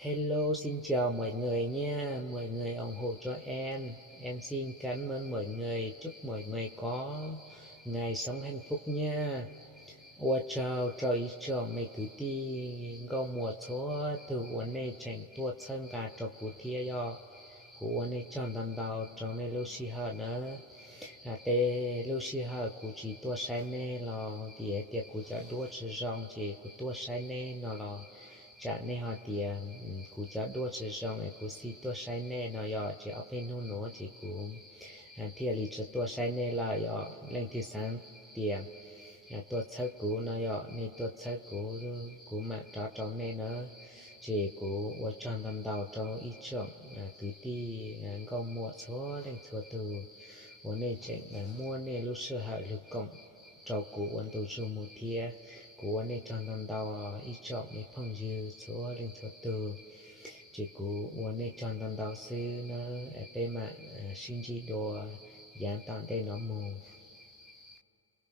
Hello, xin chào mọi người nha, mọi người ủng hộ cho em. Em xin cảm ơn mọi người, chúc mọi người có ngày sống hạnh phúc nha. Ủa chào, chào ý chào mày cứ đi gom mùa số từ uốn này chảnh tuột sân cả trò cú thia do. Cú uốn này chọn tầm đầu trong này lâu xì hờ nữa. Tê lâu xì hờ cú chỉ tuột sai nê lò tìa tiệc cú chả đua chứ rong chỉ cú tuột sai nê nó lò chả nê họ tìa cú chả đua chứ rong ấy cú xì tuột sai nê nó dò chỉ ở bên nô nô chỉ cú thìa lì cho tuột sai nê là dò lên thứ sáng tìa tuột sơ cú nó dọ này tuột sơ cú mà trong này nó chỉ cú ở tròn tầm đầu cho ít trọng cứ đi câu mua số lên số từ ở này chạy mua này lúc sơ hở lúc cộng cho cú ăn từ số một thia cú ở này tròn tầm đầu ít trọng này phong dư số lên số từ chỉ cú ở này tròn tầm đầu sư nó ở bên mà xin chỉ đồ dán tạm đây nó mù